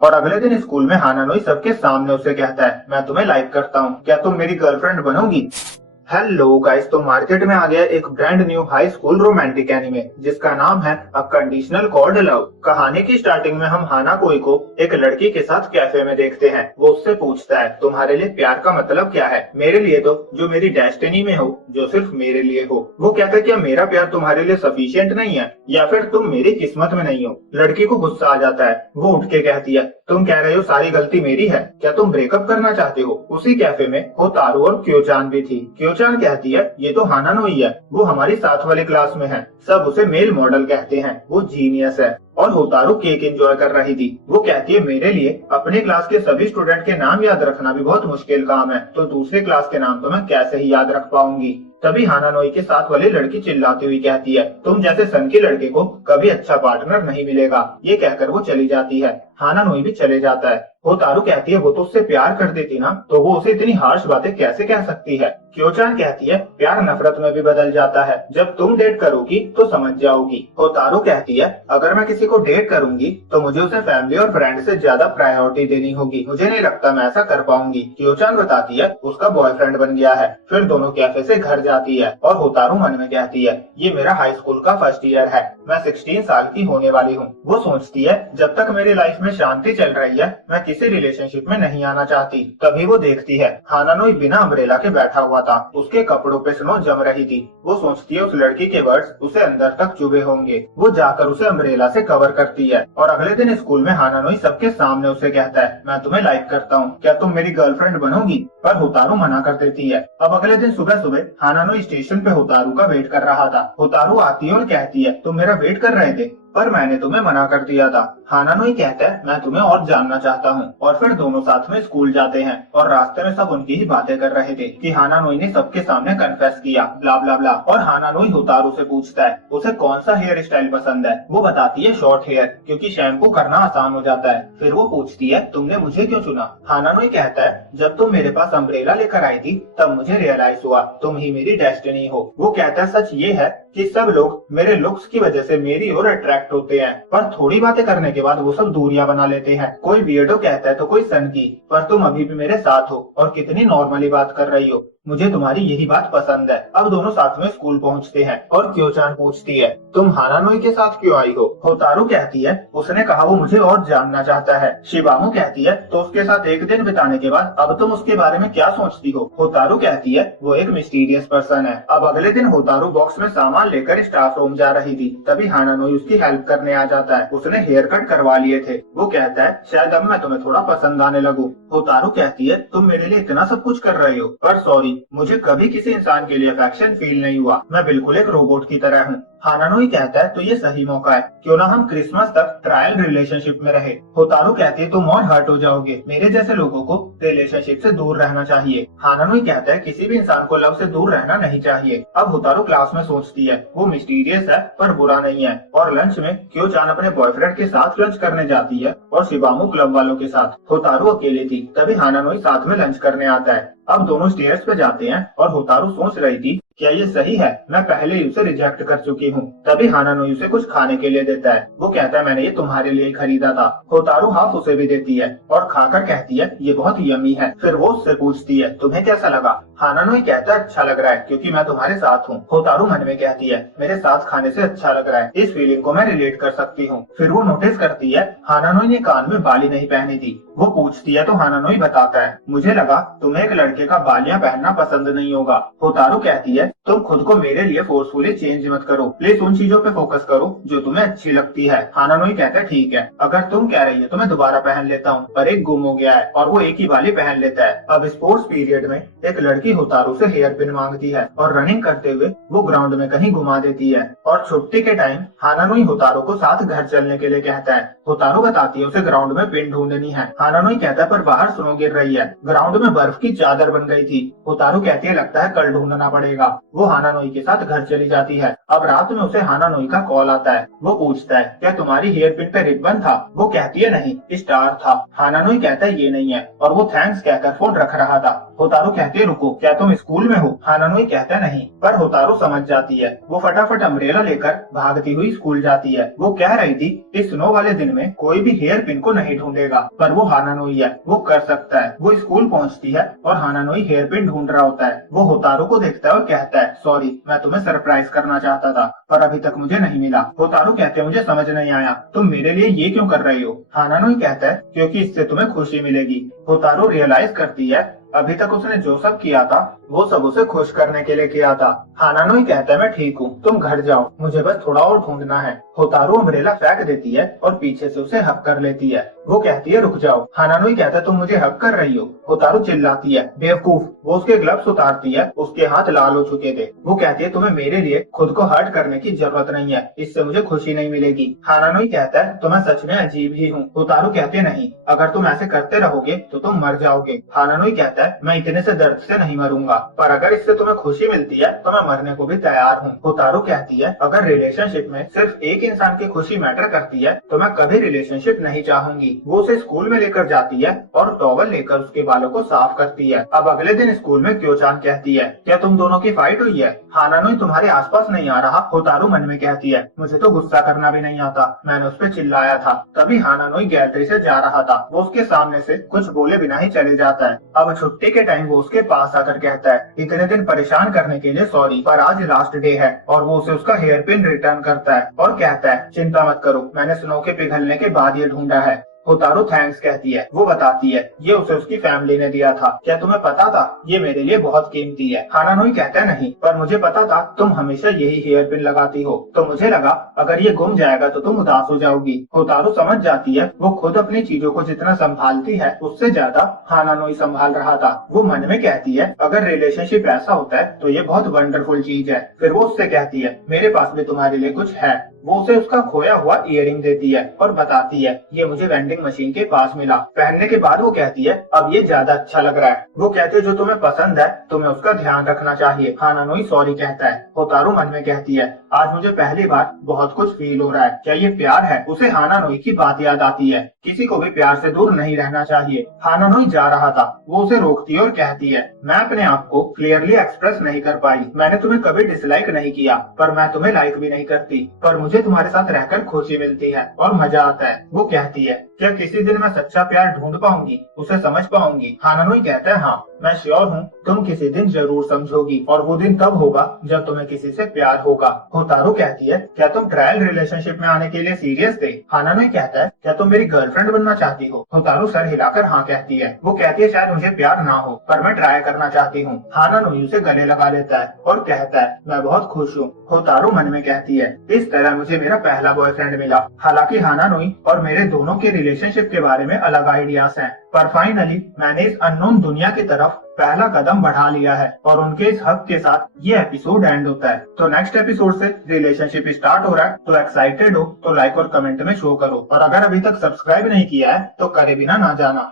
और अगले दिन स्कूल में हानानोई सबके सामने उसे कहता है, मैं तुम्हें लाइक करता हूँ, क्या तुम मेरी गर्लफ्रेंड बनोगी? हेलो गाइस, तो मार्केट में आ गया एक brand new high school romantic anime जिसका नाम है अ कंडीशनल कॉल्ड लव। कहानी की स्टार्टिंग में हम हाना कोई को एक लड़की के साथ कैफे में देखते हैं। वो उससे पूछता है, तुम्हारे लिए प्यार का मतलब क्या है? मेरे लिए तो जो मेरी डेस्टिनी में हो, जो सिर्फ मेरे लिए हो। वो कहता है, क्या मेरा प्यार तुम्हारे लिए सफिशिएंट नहीं है, या फिर तुम मेरी किस्मत में नहीं हो? लड़की को गुस्सा आ जाता है। वो उठ के कहती है, तुम कह रहे हो सारी गलती मेरी है, क्या तुम ब्रेकअप करना चाहते हो? उसी कैफे में होतारू और क्योचान भी थी। क्योचान कहती है, ये तो हानानोई है, वो हमारी साथ वाले क्लास में है, सब उसे मेल मॉडल कहते हैं, वो जीनियस है। और होतारू केक एंजॉय कर रही थी। वो कहती है, मेरे लिए अपने क्लास के सभी स्टूडेंट के नाम याद रखना भी बहुत मुश्किल काम है, तो दूसरे क्लास के नाम तो मैं कैसे ही याद रख पाऊंगी। तभी हानानोई के साथ वाली लड़की चिल्लाती हुई कहती है, तुम जैसे सन के लड़के को कभी अच्छा पार्टनर नहीं मिलेगा। ये कहकर वो चली जाती है। हानानोई भी चले जाता है। होतारू कहती है, वो तो उससे प्यार कर देती ना, तो वो उसे इतनी हार्श बातें कैसे कह सकती है? क्योचान कहती है, प्यार नफरत में भी बदल जाता है, जब तुम डेट करोगी तो समझ जाओगी। होतारू कहती है, अगर मैं किसी को डेट करूंगी तो मुझे उसे फैमिली और फ्रेंड से ज्यादा प्रायोरिटी देनी होगी, मुझे नहीं लगता मैं ऐसा कर पाऊंगी। क्योचान बताती है, उसका बॉयफ्रेंड बन गया है। फिर दोनों कैफे से घर जाती है और होतारू मन में कहती है, ये मेरा हाई स्कूल का फर्स्ट ईयर है, मैं 16 साल की होने वाली हूँ। वो सोचती है, जब तक मेरी लाइफ में शांति चल रही है मैं किसी रिलेशनशिप में नहीं आना चाहती। तभी वो देखती है हानानोई बिना अम्ब्रेला के बैठा हुआ था, उसके कपड़ों पे स्नो जम रही थी। वो सोचती है, उस लड़की के वर्ड्स उसे अंदर तक चुभे होंगे। वो जाकर उसे अम्ब्रेला से कवर करती है। और अगले दिन स्कूल में हानानोई सबके सामने उसे कहता है, मैं तुम्हें लाइक करता हूँ, क्या तुम मेरी गर्लफ्रेंड बनोगी? पर होतारू मना कर देती है। अब अगले दिन सुबह सुबह हानानोई स्टेशन पे होतारू का वेट कर रहा था। होतारू आती है और कहती है, तुम मेरा वेट कर रहे थे, पर मैंने तुम्हें मना कर दिया था। हानानोई कहता है, मैं तुम्हें और जानना चाहता हूँ। और फिर दोनों साथ में स्कूल जाते हैं और रास्ते में सब उनकी ही बातें कर रहे थे कि हानानोई ने सबके सामने कन्फेस किया, ब्ला ब्ला ब्ला। और हानानोई होतारू से पूछता है उसे कौन सा हेयर स्टाइल पसंद है। वो बताती है शॉर्ट हेयर, क्योंकि शैम्पू करना आसान हो जाता है। फिर वो पूछती है, तुमने मुझे क्यों चुना? हानानोई कहता है, जब तुम मेरे पास अम्ब्रेला लेकर आई थी तब मुझे रियलाइज हुआ तुम ही मेरी डेस्टिनी हो। वो कहता है, सच ये है कि सब लोग मेरे लुक्स की वजह से मेरी ओर अट्रैक्ट होते हैं, पर थोड़ी बातें करने के बाद वो सब दूरियां बना लेते हैं। कोई वियर्डो कहता है तो कोई सन की, पर तुम अभी भी मेरे साथ हो और कितनी नॉर्मली बात कर रही हो, मुझे तुम्हारी यही बात पसंद है। अब दोनों साथ में स्कूल पहुंचते हैं और क्योचान पूछती है, तुम हानानोई के साथ क्यों आई हो? होतारू कहती है, उसने कहा वो मुझे और जानना चाहता है। शिबामू कहती है, तो उसके साथ एक दिन बिताने के बाद अब तुम उसके बारे में क्या सोचती हो? होतारू कहती है, वो एक मिस्टीरियस पर्सन है। अब अगले दिन होतारू बॉक्स में सामान लेकर स्टाफ रूम जा रही थी, तभी हानानोई उसकी हेल्प करने आ जाता है। उसने हेयर कट करवा लिए थे। वो कहता है, शायद अब मैं तुम्हें थोड़ा पसंद आने लगूं। होतारू कहती है, तुम मेरे लिए इतना सब कुछ कर रहे हो, पर सॉरी, मुझे कभी किसी इंसान के लिए अफेक्शन फील नहीं हुआ, मैं बिल्कुल एक रोबोट की तरह हूँ। हानानोई कहता है, तो ये सही मौका है, क्यों ना हम क्रिसमस तक ट्रायल रिलेशनशिप में रहे। होतारू कहती है, तुम और हर्ट हो जाओगे, मेरे जैसे लोगों को रिलेशनशिप से दूर रहना चाहिए। हानानोई कहता है, किसी भी इंसान को लव से दूर रहना नहीं चाहिए। अब होतारू क्लास में सोचती है, वो मिस्टीरियस है पर बुरा नहीं है। और लंच में क्योचान अपने बॉयफ्रेंड के साथ लंच करने जाती है और शिबामू क्लब वालों के साथ। होतारू अकेली थी, तभी हानानोई साथ में लंच करने आता है। अब दोनों स्टेयर्स पे जाते हैं और होतारू सोच रही थी, क्या ये सही है? मैं पहले ही उसे रिजेक्ट कर चुकी हूँ। तभी हानानोई उसे कुछ खाने के लिए देता है। वो कहता है, मैंने ये तुम्हारे लिए खरीदा था। होतारू हाफ उसे भी देती है और खाकर कहती है, ये बहुत यमी है। फिर वो उससे पूछती है, तुम्हें कैसा लगा? हानानोई कहता है, अच्छा लग रहा है, क्योंकि मैं तुम्हारे साथ हूँ। होतारू मन में कहती है, मेरे साथ खाने से अच्छा लग रहा है, इस फीलिंग को मैं रिलेट कर सकती हूँ। फिर वो नोटिस करती है हानानोई ने कान में बाली नहीं पहनी थी। वो पूछती है तो हानानोई बताता है, मुझे लगा तुम्हें एक लड़के का बालियां पहनना पसंद नहीं होगा। होतारू कहती है, तुम खुद को मेरे लिए फोर्सफुली चेंज मत करो, प्लीज उन चीजों पे फोकस करो जो तुम्हें अच्छी लगती है। हानानोई कहता है, ठीक है, अगर तुम कह रही है तो मैं दोबारा पहन लेता हूँ, पर एक गुम हो गया है। और वो एक ही वाली पहन लेता है। अब स्पोर्ट्स पीरियड में एक लड़की होतारू से हेयर पिन मांगती है और रनिंग करते हुए वो ग्राउंड में कहीं घुमा देती है। और छुट्टी के टाइम हानानोई होतारू को साथ घर चलने के लिए कहता है। होतारू बताती है उसे ग्राउंड में पिन ढूंढनी है। हानानोई कहता है, पर बाहर स्नो गिर रही है, ग्राउंड में बर्फ की चादर मदर बन गई थी। होतारू कहती है लगता है कल ढूंढना पड़ेगा। वो हानानोई के साथ घर चली जाती है। अब रात में उसे हानानोई का कॉल आता है। वो पूछता है क्या तुम्हारी हेयर पिन पे रिबन था? वो कहती है नहीं, स्टार था। हानानोई कहता है ये नहीं है और वो थैंक्स कहकर फोन रख रहा था। होतारू कहती है रुको, क्या तुम स्कूल में हो? हानानोई कहता है नहीं, पर होतारू समझ जाती है। वो फटाफट अम्ब्रेला लेकर भागती हुई स्कूल जाती है। वो कह रही थी इस स्नो वाले दिन में कोई भी हेयर पिन को नहीं ढूंढेगा, पर वो हानानोई है, वो कर सकता है। वो स्कूल पहुंचती है और हानानोई हेयर पिन ढूंढ रहा होता है। वो होतारू को देखता है और कहता है सॉरी, मैं तुम्हें सरप्राइज करना चाहता था पर अभी तक मुझे नहीं मिला। होतारू कहते हैं मुझे समझ नहीं आया, तुम मेरे लिए ये क्यों कर रही हो? हानानोई कहता है क्योंकि इससे तुम्हें खुशी मिलेगी। होतारू रियलाइज करती है अभी तक उसने जो सब किया था वो सब उसे खुश करने के लिए किया था। हानानोई कहता है मैं ठीक हूँ, तुम घर जाओ, मुझे बस थोड़ा और ढूंढना है। होतारू अम्ब्रेला फेंक देती है और पीछे से उसे हक कर लेती है। वो कहती है रुक जाओ। हानानोई कहता है तुम मुझे हक कर रही हो? होतारू चिल्लाती है बेवकूफ। वो उसके ग्लव्स उतारती है, उसके हाथ लाल हो चुके थे। वो कहती है तुम्हें मेरे लिए खुद को हर्ट करने की जरूरत नहीं है, इससे मुझे खुशी नहीं मिलेगी। हानानोई कहता है तो मैं सच में अजीब ही हूँ। होतारू कहते नहीं, अगर तुम ऐसे करते रहोगे तो तुम मर जाओगे। हानानोई कहता है मैं इतने से दर्द से नहीं मरूंगा, पर अगर इससे तुम्हें खुशी मिलती है तो मैं मरने को भी तैयार हूँ। होतारू कहती है अगर रिलेशनशिप में सिर्फ एक इंसान की खुशी मैटर करती है तो मैं कभी रिलेशनशिप नहीं चाहूंगी। वो उसे स्कूल में लेकर जाती है और टॉवल लेकर उसके बालों को साफ करती है। अब अगले दिन स्कूल में क्योचान कहती है क्या तुम दोनों की फाइट हुई है? हानानोई तुम्हारे आसपास नहीं आ रहा। होतारू मन में कहती है मुझे तो गुस्सा करना भी नहीं आता, मैंने उस पर चिल्लाया था। तभी हानानोई गैलरी से जा रहा था। वो उसके सामने से कुछ बोले बिना ही चले जाता है। अब छुट्टी के टाइम वो उसके पास आकर कहता है इतने दिन परेशान करने के लिए सॉरी, पर आज लास्ट डे है। और वो उसे उसका हेयर पिन रिटर्न करता है और कहता है चिंता मत करो, मैंने स्नो के पिघलने के बाद ये ढूंढा है। होतारू थैंक्स कहती है। वो बताती है ये उसे उसकी फैमिली ने दिया था, क्या तुम्हें पता था? ये मेरे लिए बहुत कीमती है। हानानोई कहता है नहीं, पर मुझे पता था तुम हमेशा यही हेयर पिन लगाती हो, तो मुझे लगा अगर ये गुम जाएगा तो तुम उदास हो जाओगी। होतारू समझ जाती है वो खुद अपनी चीजों को जितना संभालती है उससे ज्यादा हानानोई संभाल रहा था। वो मन में कहती है अगर रिलेशनशिप ऐसा होता है तो ये बहुत वंडरफुल चीज है। फिर वो उससे कहती है मेरे पास भी तुम्हारे लिए कुछ है। वो उसे उसका खोया हुआ इयररिंग देती है और बताती है ये मुझे वेंडिंग मशीन के पास मिला। पहनने के बाद वो कहती है अब ये ज्यादा अच्छा लग रहा है। वो कहते जो तुम्हें पसंद है तुम्हें उसका ध्यान रखना चाहिए। हानानोई सॉरी कहता है। होतारू मन में कहती है आज मुझे पहली बार बहुत कुछ फील हो रहा है, क्या ये प्यार है? उसे हानानोई की बात याद आती है, किसी को भी प्यार से दूर नहीं रहना चाहिए। हानानोई जा रहा था, वो उसे रोकती है और कहती है मैं अपने आप को क्लियरली एक्सप्रेस नहीं कर पाई, मैंने तुम्हें कभी डिसलाइक नहीं किया, पर मैं तुम्हें लाइक भी नहीं करती, पर मुझे तुम्हारे साथ रहकर खुशी मिलती है और मजा आता है। वो कहती है क्या किसी दिन मैं सच्चा प्यार ढूंढ पाऊंगी, उसे समझ पाऊंगी? हानानोई कहता है हाँ, मैं श्योर हूँ तुम किसी दिन जरूर समझोगी और वो दिन तब होगा जब तुम्हें किसी से प्यार होगा। होतारू कहती है क्या तुम ट्रायल रिलेशनशिप में आने के लिए सीरियस थे? हानानोई कहता है क्या तुम मेरी गर्लफ्रेंड बनना चाहती हो? होतारू सर हिलाकर हाँ कहती है। वो कहती है शायद मुझे प्यार ना हो पर मैं ट्राई करना चाहती हूँ। हानानोई उसे गले लगा लेता है और कहता है मैं बहुत खुश हूँ। होतारू मन में कहती है इस तरह मुझे मेरा पहला बॉयफ्रेंड मिला। हालांकि हानानोई और मेरे दोनों के रिलेशनशिप के बारे में अलग आइडियाज हैं, पर फाइनली मैंने इस अननोन दुनिया की तरफ पहला कदम बढ़ा लिया है और उनके इस हक के साथ ये एपिसोड एंड होता है। तो नेक्स्ट एपिसोड से रिलेशनशिप स्टार्ट हो रहा है, तो एक्साइटेड हो तो लाइक और कमेंट में शो करो और अगर अभी तक सब्सक्राइब नहीं किया है तो करे बिना ना जाना।